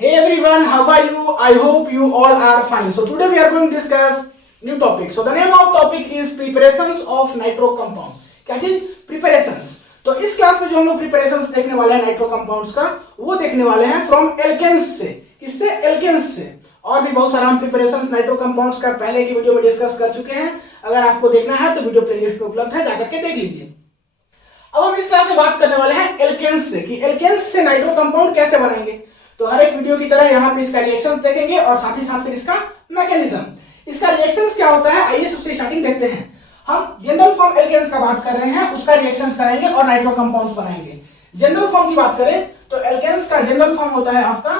Hey everyone, how are you? I hope you all are fine. So today we are going to discuss new topic. So the name of topic is preparations of nitro compound. क्या चीज? Preparations. तो इस class में जो हम लोग preparations देखने वाले हैं नाइट्रो कंपाउंड्स का, वो देखने वाले हैं फ्रॉम एल्केन्स से. किससे? एल्केन्स से. और भी बहुत सारा हम प्रिपरेशंस नाइट्रो कंपाउंड्स का पहले की वीडियो में डिस्कस कर चुके हैं. अगर आपको देखना है तो वीडियो प्लेलिस्ट पे उपलब्ध है, जाकर के देख लीजिए. अब हम इस क्लास में बात करने वाले हैं एल्केन्स से, कि एल्केन्स से नाइट्रो कंपाउंड कैसे बनेंगे. तो हर एक वीडियो की तरह यहाँ पे इसका रिएक्शंस देखेंगे और साथ ही साथ फिर इसका मैकेनिज्म. इसका रिएक्शंस क्या होता है, आइए सबसे स्टार्टिंग देखते हैं. हम जनरल फॉर्म एल्केन्स का बात कर रहे हैं, उसका रिएक्शंस कराएंगे और नाइट्रो कंपाउंड्स बनाएंगे. जनरल फॉर्म की बात करें तो एल्केन्स का जनरल फॉर्म होता है आपका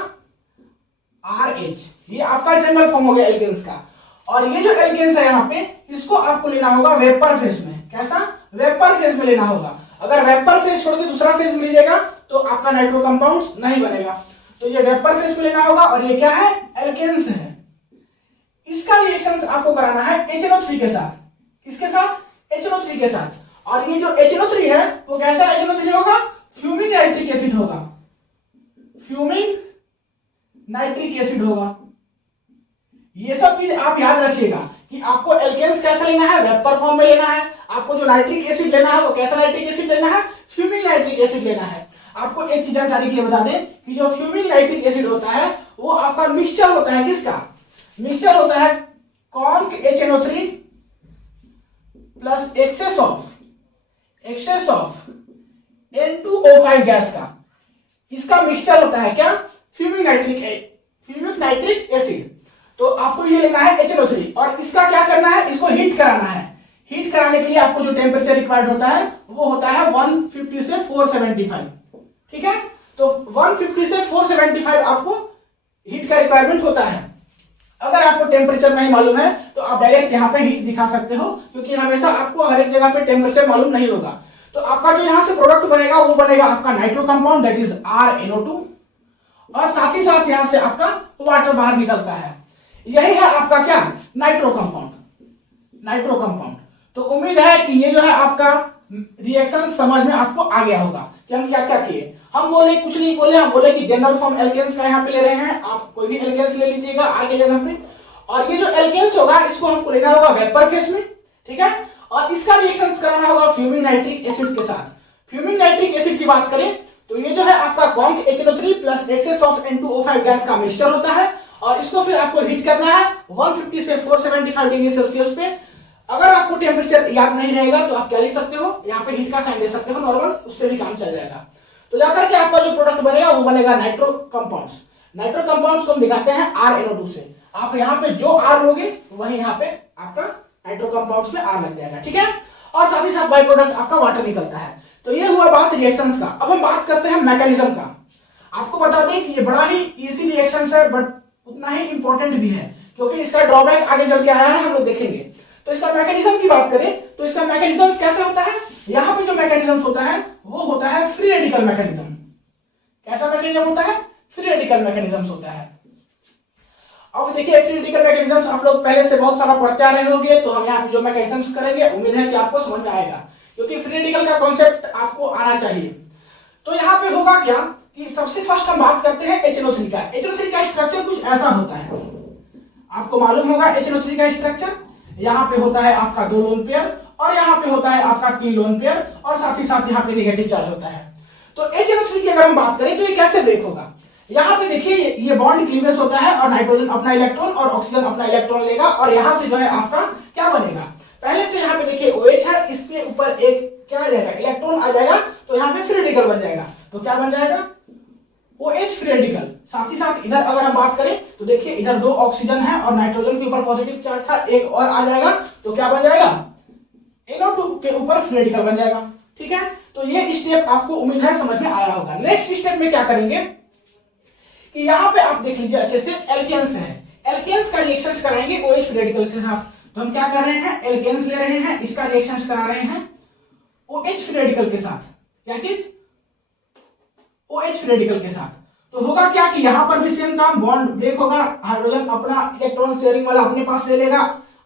RH. ये आपका जनरल फॉर्म हो गया एल्केन्स का. और ये जो एल्केन्स है यहाँ पे, इसको आपको लेना होगा वेपर फेज में. कैसा? वेपर फेज में लेना होगा. अगर वेपर फेज छोड़ के दूसरा फेज मिल जाएगा तो आपका नाइट्रो कंपाउंड्स नहीं बनेगा. तो ये वेपर फेज में लेना होगा. और ये क्या है? एल्केन्स है. इसका रिएक्शंस आपको कराना है HNO3 के साथ. किसके साथ? HNO3 के साथ. और ये जो HNO3 है वो कैसा HNO3 होगा? फ्यूमिंग नाइट्रिक एसिड होगा. फ्यूमिंग नाइट्रिक एसिड होगा. ये सब चीज आप याद रखिएगा कि आपको एल्केन्स कैसा लेना है? वेपर फॉर्म में लेना है. आपको जो नाइट्रिक एसिड लेना है वो कैसा नाइट्रिक एसिड लेना है? फ्यूमिंग नाइट्रिक एसिड लेना है. आपको एक चीज जानकारी के लिए बता दें कि जो फ्यूमिंग नाइट्रिक एसिड होता है वो आपका मिक्सचर होता है. किसका? मिक्सचर होता है conc HNO3 plus excess of N2O5 gas का. इसका मिक्सचर होता है क्या? Fuming nitric acid. तो आपको ये लेना है HNO3 और इसका क्या करना है? इसको हीट कराना है. हीट कराने के लिए आपको जो टेम्परेचर रिक्वायर्ड होता है वो होता है 150 से 475. ठीक है. तो 150 से 475 आपको हीट का रिक्वायरमेंट होता है. अगर आपको टेम्परेचर नहीं मालूम है तो आप डायरेक्ट यहाँ पे हीट दिखा सकते हो, क्योंकि हमेशा आपको हर एक जगह पे टेम्परेचर मालूम नहीं होगा. तो आपका जो यहाँ से प्रोडक्ट बनेगा वो बनेगा आपका nitro compound, that is RNO2. और साथ ही साथ यहाँ से आपका वाटर बाहर निकलता है. यही है आपका क्या? Nitro compound. तो उम्मीद है कि ये जो है आपका रिएक्शन समझ में आपको आ गया होगा कि हम क्या क्या किए. हम बोले कुछ नहीं बोले, हम बोले कि जनरल फॉर्म एल्केन्स का यहाँ पे ले रहे हैं. आप कोई भी एल्केन्स ले लीजिएगा R के जगह पे. और ये जो एल्केन्स होगा इसको हमको लेना होगा वेपर फेज में. ठीक है. और इसका रिएक्शन कराना होगा फ्यूमिंग नाइट्रिक एसिड के साथ. फ्यूमिंग नाइट्रिक एसिड की बात करें तो ये जो है आपका conc HNO3 plus excess of N2O5 gas का मिक्सचर होता है. और इसको फिर आपको हीट करना है 150 से 475 डिग्री सेल्सियस पे. अगर आपको टेम्परेचर याद नहीं रहेगा तो आप क्या लिख सकते हो, यहाँ पे हीट का साइन दे सकते हो नॉर्मल, उससे भी काम चल जाएगा. तो जाकर के आपका जो प्रोडक्ट बनेगा वो बनेगा नाइट्रो कंपाउंड्स. नाइट्रो कंपाउंड्स को हम दिखाते हैं RNO2 से. आप यहाँ पे जो R लोगे वही यहाँ पे आपका नाइट्रो कंपाउंड्स में R लग जाएगा. ठीक है. और साथ ही साथ बाई प्रोडक्ट आपका वाटर निकलता है. तो ये हुआ बात रिएक्शंस का. अब हम बात करते हैं मैकेनिज्म का. आपको बता दें कि ये बड़ा ही इजी रिएक्शंस है, बट उतना ही इंपॉर्टेंट भी है, क्योंकि इसका ड्रॉबैक आगे चल के आया है, हम लोग देखेंगे. तो इसका मैकेनिज्म की बात करें तो इसका मैकेनिज्म कैसा होता है? यहां पे जो मैकेनिज्म होता है वो होता है फ्री रेडिकल मैकेनिज्म. कैसा मैकेनिज्म होता है? फ्री रेडिकल मैकेनिज्म होता है. अब देखिए फ्री रेडिकल मैकेनिज्म्स आप लोग पहले से बहुत सारा पढ़ते आ रहे होंगे, तो हम यहाँ पे जो मैकेनिज्म्स करेंगे उम्मीद है कि आपको समझ में आएगा, क्योंकि फ्री रेडिकल का कॉन्सेप्ट आपको आना चाहिए. तो यहाँ पे होगा क्या कि सबसे फर्स्ट हम बात करते हैं HNO3 का. HNO3 का स्ट्रक्चर कुछ ऐसा होता है. आपको मालूम होगा HNO3 का स्ट्रक्चर. यहाँ पे होता है आपका 2 लोन पेयर और यहाँ पे होता है आपका 3 लोन पेयर और साथ ही साथ यहाँ पे नेगेटिव चार्ज होता है. तो HNO3 की अगर हम बात करें तो ये कैसे ब्रेक होगा? यहाँ पे देखिए ये बॉन्ड क्लीवेज होता है और नाइट्रोजन अपना इलेक्ट्रॉन और ऑक्सीजन अपना इलेक्ट्रॉन लेगा और यहाँ से जो है आपका क्या बनेगा? पहले से यहाँ पे देखिए OH है, इसके ऊपर एक क्या आ जाएगा? इलेक्ट्रॉन आ जाएगा. तो यहाँ पे फ्री रेडिकल बन जाएगा. तो क्या बन जाएगा? OH free radical. साथ ही साथ इधर अगर हम बात करें तो देखिए इधर 2 ऑक्सीजन है और नाइट्रोजन के ऊपर पॉजिटिव चार्ज था, एक और आ जाएगा. तो क्या बन जाएगा? NO2 के ऊपर फ्री रेडिकल बन जाएगा. ठीक है. तो ये स्टेप आपको उम्मीद है समझ में आया होगा. नेक्स्ट स्टेप में क्या करेंगे कि यहाँ पे आप देख लीजिए अच्छे से एल्केन्स है. एल्केन्स का रिएक्शन कराएंगे OH फ्री रेडिकल के साथ. तो हम क्या कर रहे हैं? एल्केन्स ले रहे हैं, इसका रिएक्शन करा रहे हैं OH फ्री रेडिकल के साथ. क्या चीज? OH फ्री रेडिकल के साथ. तो होगा क्या कि यहां पर भी सेम काम, बॉन्ड ब्रेक होगा, हाइड्रोजन अपना इलेक्ट्रॉन शेयरिंग वाला अपने पास ले लेगा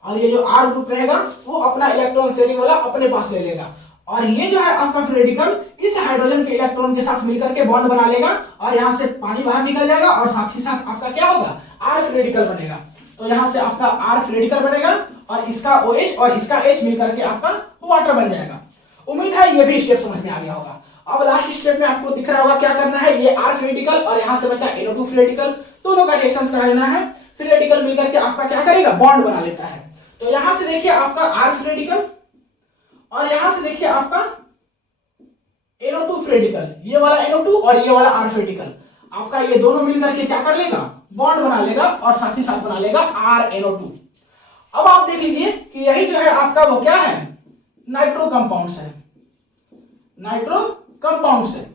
और ये जो R ग्रुप रहेगा वो अपना इलेक्ट्रॉन शेयरिंग वाला अपने पास ले लेगा. और ये जो है आपका फ्री रेडिकल इस हाइड्रोजन के इलेक्ट्रॉन के साथ मिलकर के बॉन्ड बना लेगा और यहाँ से पानी बाहर निकल जाएगा और साथ ही साथ आपका क्या होगा, आर फ्री रेडिकल बनेगा। तो यहाँ से आपका आर फ्री रेडिकल बनेगा और इसका OH और इसका H मिलकर के आपका वाटर बन जाएगा। उम्मीद है ये भी स्टेप समझ में आ गया होगा। अब लास्ट स्टेप में आपको दिख रहा होगा क्या करना है, ये आर फ्री रेडिकल और यहाँ से बचा NO2 फ्री रेडिकल, दोनों का रिएक्शन करा देना है। फ्री रेडिकल मिलकर के आपका क्या करेगा, बॉन्ड बना लेता है। तो यहाँ से देखिए आपका आर फ्री रेडिकल और यहाँ से देखिए आपका NO2 फ्री रेडिकल, ये वाला NO2 और ये वाला आर फ्री रेडिकल, आपका ये दोनों मिलकर के क्या कर लेगा, बॉन्ड बना लेगा और साथ ही साथ बना लेगा RNO2। अब आप देख लीजिए कि यही जो है आपका वो क्या है, नाइट्रो कंपाउंड्स है। नाइट्रो कंपाउंड्स है।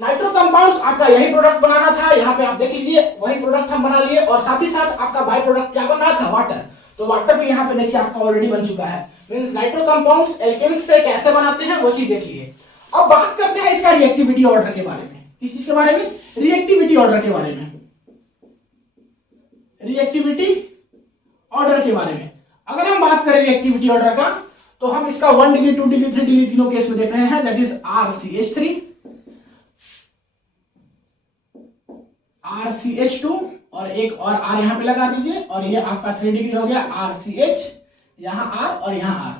नाइट्रो कंपाउंड्स आपका यही प्रोडक्ट बनाना था। यहाँ पे आप देख लीजिए वही प्रोडक्ट हम बना लिए और साथ ही साथ आपका बाय प्रोडक्ट क्या बन रहा था, वाटर। तो वाटर भी यहाँ पे देखिए आपका ऑलरेडी बन चुका है। मींस नाइट्रो कंपाउंड्स एल्केन्स से कैसे बनाते हैं वो चीज देख लिए। अब बात करते हैं इसका रिएक्टिविटी ऑर्डर के बारे में। किस चीज के बारे में, रिएक्टिविटी ऑर्डर के बारे में। रिएक्टिविटी ऑर्डर के बारे में अगर हम बात करें रिएक्टिविटी ऑर्डर का, तो हम इसका 1 डिग्री 2 डिग्री 3 डिग्री तीनों केस में देख रहे हैं। दैट इज RCH3, RCH2 और एक और R यहां पे लगा दीजिए और ये आपका 3 डिग्री हो गया RCH, यहां R और यहां R।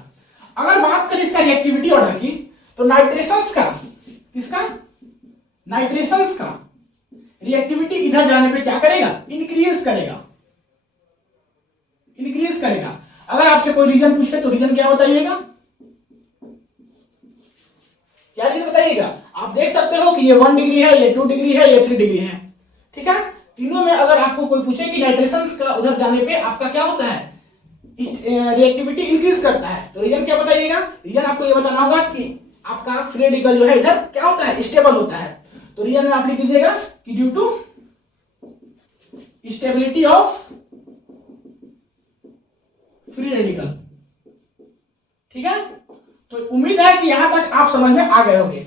अगर बात करें इसका रिएक्टिविटी ऑर्डर की, तो नाइट्रेशंस का, किसका, नाइट्रेशंस का रिएक्टिविटी इधर जाने पे क्या करेगा, इंक्रीज करेगा, इंक्रीज करेगा। अगर आपसे कोई रीजन पूछे तो रीजन क्या बताइएगा, क्या रीजन बताइएगा। आप देख सकते हो कि ये 1 डिग्री है, ये 2 डिग्री है, ये 3 डिग्री है, ठीक है। तीनों में अगर आपको कोई पूछे कि नाइट्रेशंस का उधर जाने पे आपका क्या होता है, रिएक्टिविटी इंक्रीज करता है, तो रीजन क्या बताइएगा। रीजन आपको ये बताना होगा कि आपका फ्री रेडिकल जो है इधर क्या होता है, स्टेबल होता है। तो रीजन में आप लिख दीजिएगा कि due to stability of free radical, ठीक है। तो उम्मीद है कि यहां तक आप समझ में आ गए होंगे,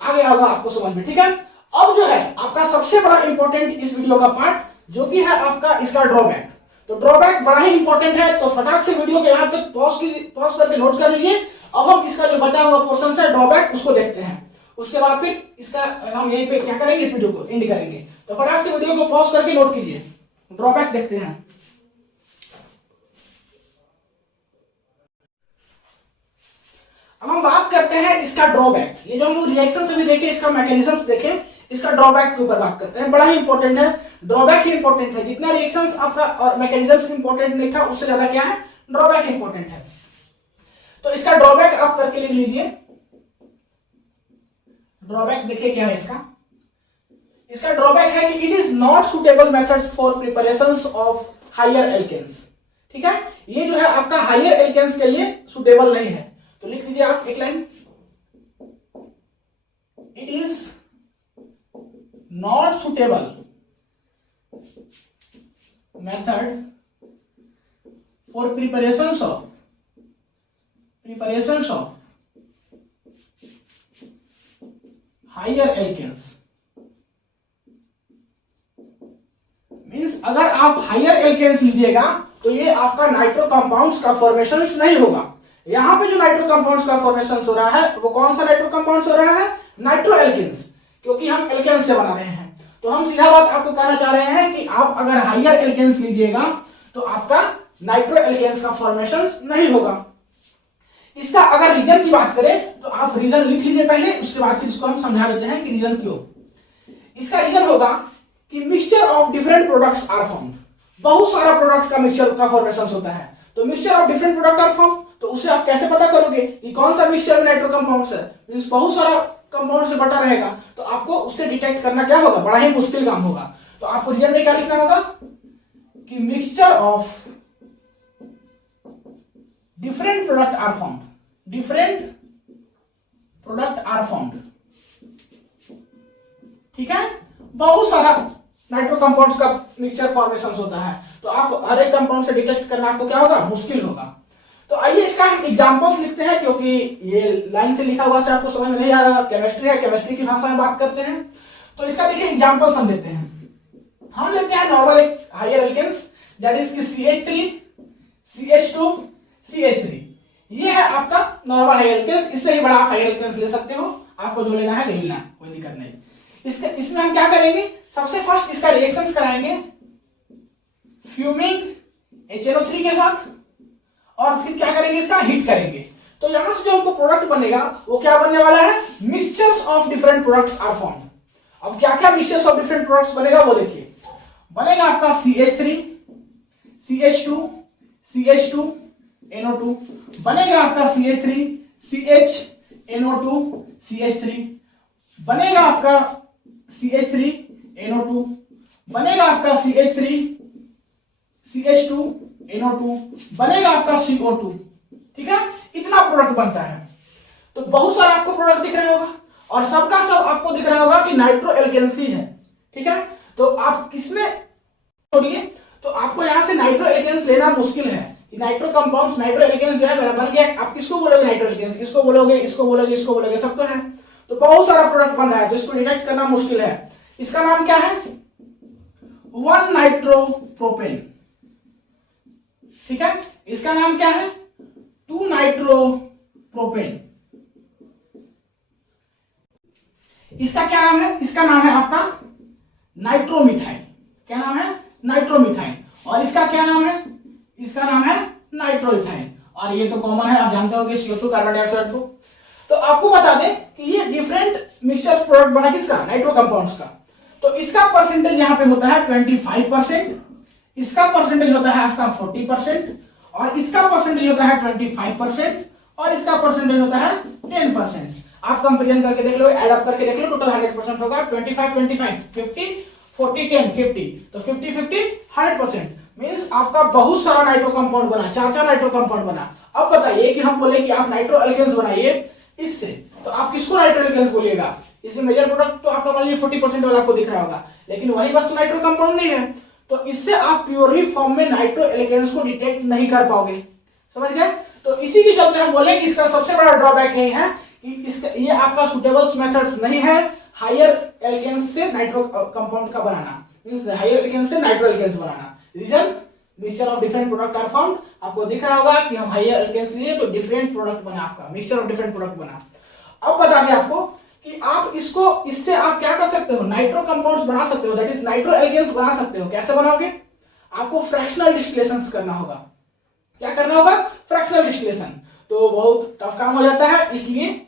आ गया होगा आपको समझ में, ठीक है। अब जो है आपका सबसे बड़ा इंपॉर्टेंट इस वीडियो का पार्ट जो कि है आपका इसका ड्रॉबैक। तो ड्रॉबैक बड़ा ही इंपॉर्टेंट है, तो फटाक से वीडियो को यहां तक पॉज करके नोट कर लीजिए। अब हम इसका जो बचा हुआ पोर्शन है ड्रॉबैक उसको देखते हैं, उसके बाद फिर इसका हम यहीं पे क्या करेंगे, इस वीडियो को एंड करेंगे। तो फटाक से वीडियो को पॉज करके नोट कीजिए, ड्रॉबैक देखते हैं। अब हम बात करते हैं इसका ड्रॉबैक। ये जो हम लोग रिएक्शन से भी देखे, इसका मैकेनिज्म देखे, इसका ड्रॉबैक के ऊपर बात करते हैं। बड़ा ही इंपॉर्टेंट है, ड्रॉबैक ही इंपॉर्टेंट है। जितना रिएक्शन आपका और मैकेनिज्म इंपॉर्टेंट नहीं था, उससे ज्यादा क्या है, ड्रॉबैक इंपॉर्टेंट है। तो इसका ड्रॉबैक आप करके लिख लीजिए। ड्रॉबैक देखिए क्या है इसका। इसका ड्रॉबैक है कि it is not suitable methods for preparations of higher alkanes, ठीक है। ये जो है आपका हायर एल्केन्स के लिए सुटेबल नहीं है। तो लिख लीजिए आप एक line, it is not suitable method for preparations of higher alkanes. Means अगर आप हायर एल्केन्स लीजिएगा तो ये आपका नाइट्रो कंपाउंड्स का फॉर्मेशन नहीं होगा। यहां पे जो नाइट्रो कंपाउंड्स का फॉर्मेशन हो रहा है वो कौन सा नाइट्रो कंपाउंड्स हो रहा है, नाइट्रो एल्केन्स, क्योंकि हम एल्केन्स से बना रहे हैं। तो हम सीधा बात आपको कहना चाह रहे हैं कि आप अगर हायर एल्केन्स लीजिएगा तो आपका नाइट्रो एल्केन्स का फॉर्मेशन नहीं होगा। इसका अगर रीजन की बात करें तो आप रीजन लिख लीजिए पहले, उसके बाद फिर इसको हम समझा देते हैं कि रीजन क्यों। इसका रीजन होगा कि mixture of different products are formed. बहुत सारा प्रोडक्ट का मिक्सचर का फॉर्मेशन होता है। तो mixture of different product are form, तो उसे आप कैसे पता करोगे कि कौन सा मिक्सचर में नाइट्रो कंपाउंड्स है। मींस बहुत सारा कंपाउंड से बटा रहेगा, तो आपको उससे डिटेक्ट करना क्या होगा, बड़ा ही मुश्किल काम होगा। तो आपको रीजन में क्या लिखना होगा कि mixture of different product are formed, different product are formed, ठीक है। बहुत सारा नाइट्रो कंपाउंड्स का मिक्सचर फॉर्मेशन होता है, तो आप हर एक कंपाउंड से डिटेक्ट करना आपको क्या होगा, मुश्किल होगा। तो आइए इसका हम एग्जांपल्स लिखते हैं, क्योंकि ये लाइन से लिखा हुआ से आपको समझ में नहीं आ रहा। केमिस्ट्री है, केमिस्ट्री की भाषा में बात करते हैं। तो इसका देखिए एग्जांपल्स हम लेते हैं। हम लेते हैं नॉर्मल एक हायर एल्केन्स, दैट इज की CH3, CH2, CH3। ये है आपका नॉर्मल हाई एल्केन्स, इससे ही बड़ा आप हाई एल्केन्स ले सकते हो, आपको जो लेना है ले लेना, कोई दिक्कत नहीं। इसमें हम क्या करेंगे, सबसे फर्स्ट इसका रिएक्शंस कराएंगे फ्यूमिंग HNO3 के साथ, और फिर क्या करेंगे, इसका हीट करेंगे। तो यहां से जो हमको प्रोडक्ट बनेगा वो क्या बनने वाला है, mixtures of different products are form. अब क्या क्या मिक्सचर्स ऑफ डिफरेंट प्रोडक्ट्स बनेगा वो देखिए, बनेगा आपका CH3 CH2 CH2 NO2, बनेगा आपका CH3 CH NO2 CH3, बनेगा आपका CH3 NO2, बनेगा आपका CH3 CH2 NO2, बनेगा आपका CO2। ठीक है, इतना प्रोडक्ट बनता है। तो बहुत सारा आपको प्रोडक्ट दिख रहा होगा और सबका सब आपको दिख रहा होगा कि नाइट्रो एल्केन्सी है। ठीक है, तो आप किसमें छोड़िए, तो आपको यहां से नाइट्रो एल्केन्स लेना मुश्किल है। नाइट्रो कंपाउंड्स, नाइट्रो एल्केन्स जो है बन गया, आप किसको बोलोगे नाइट्रो एल्केन्स, इसको बोलोगे, इसको बोलोगे, इसको बोलोगे, सब तो है। तो बहुत सारा प्रोडक्ट बन रहा है, तो इसको डिटेक्ट करना मुश्किल है। इसका नाम क्या है, 1 नाइट्रोप्रोपेन। ठीक है, इसका नाम क्या है, 2 नाइट्रोप्रोपेन। इसका क्या नाम है, इसका नाम है आपका नाइट्रोमिथाइल। क्या नाम है, नाइट्रोमिथाइल। और इसका क्या नाम है, इसका नाम है नाइट्रोइथाइल। और ये तो कॉमन है, आप जानते हो कि CO2 कार्बन डाइऑक्साइड को। तो आपको बता दें कि ये डिफरेंट मिक्सचर प्रोडक्ट बना किसका, नाइट्रो कंपाउंड्स का। तो इसका परसेंटेज यहां पे होता है 25%, इसका परसेंटेज होता है आपका 40%, और इसका परसेंटेज होता है 25%, और इसका परसेंटेज होता है 10%। आप कंपेरिजन करके देख लो, एड अप करके देख लो, टोटल 100% होगा। 25 25 50 40 10 50, तो 50 50 100% मींस आपका बहुत सारा नाइट्रो कंपाउंड बना, 4 नाइट्रो कंपाउंड बना। अब बताइए कि हम बोले कि आप नाइट्रो एल्केन्स बनाइए इससे, तो आप किसको नाइट्रो एल्केन्स बोलिएगा। इसमें मेजर प्रोडक्ट तो आपका मान लीजिए 40% वाला आपको दिख रहा होगा, लेकिन वही वस्तु नाइट्रो कंपाउंड नहीं है, तो इससे आप प्योरली फॉर्म में नाइट्रो एल्केन्स को डिटेक्ट नहीं कर पाओगे। समझ गए। तो इसी के चलते हम बोले कि इसका सबसे बड़ा ड्रॉबैक यही है कि इसका ये आपका सुटेबल मेथड्स नहीं है हायर एल्केन्स से नाइट्रो कंपाउंड का बनाना, मींस हायर एल्केन्स से नाइट्रो एल्केन्स बनाना। Reason, mixture of different product are found. आपको दिख रहा होगा कि हम हायर एल्केन्स लिए तो डिफरेंट प्रोडक्ट बना, आपका मिक्सचर ऑफ डिफरेंट प्रोडक्ट बना। अब बता दें आपको कि आप इसको, इससे आप क्या कर सकते हो, नाइट्रो कंपाउंड्स बना सकते हो, दैट इज नाइट्रो एल्केन्स बना सकते हो। कैसे बनाओगे, आपको फ्रैक्शनल डिस्टिलेशन करना होगा। क्या करना होगा, फ्रैक्शनल डिस्टिलेशन। तो बहुत टफ काम हो जाता है, इसलिए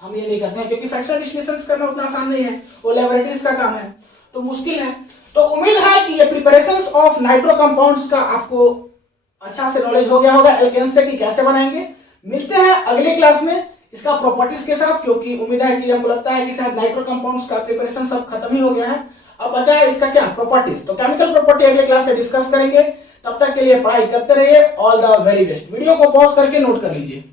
हम ये नहीं करते हैं, क्योंकि फ्रैक्शनल डिस्टिलेशन करना उतना आसान नहीं है, वो लैबोरेटरीज का काम है, तो मुश्किल है। तो उम्मीद है कि ये प्रिपरेशंस ऑफ नाइट्रो कंपाउंड्स का आपको अच्छा से नॉलेज हो गया होगा एल्केन्स से कि कैसे बनाएंगे। मिलते हैं अगले क्लास में इसका प्रॉपर्टीज के साथ, क्योंकि उम्मीद है कि हमको लगता है कि शायद नाइट्रो कंपाउंड्स का प्रिपरेशन सब खत्म ही हो गया है, अब बचा है इसका क्या, प्रॉपर्टीज। तो केमिकल प्रॉपर्टी अगले क्लास से डिस्कस करेंगे। तब तक के लिए पढ़ाई करते रहिए। All the very best. Video को पॉज करके नोट कर लीजिए।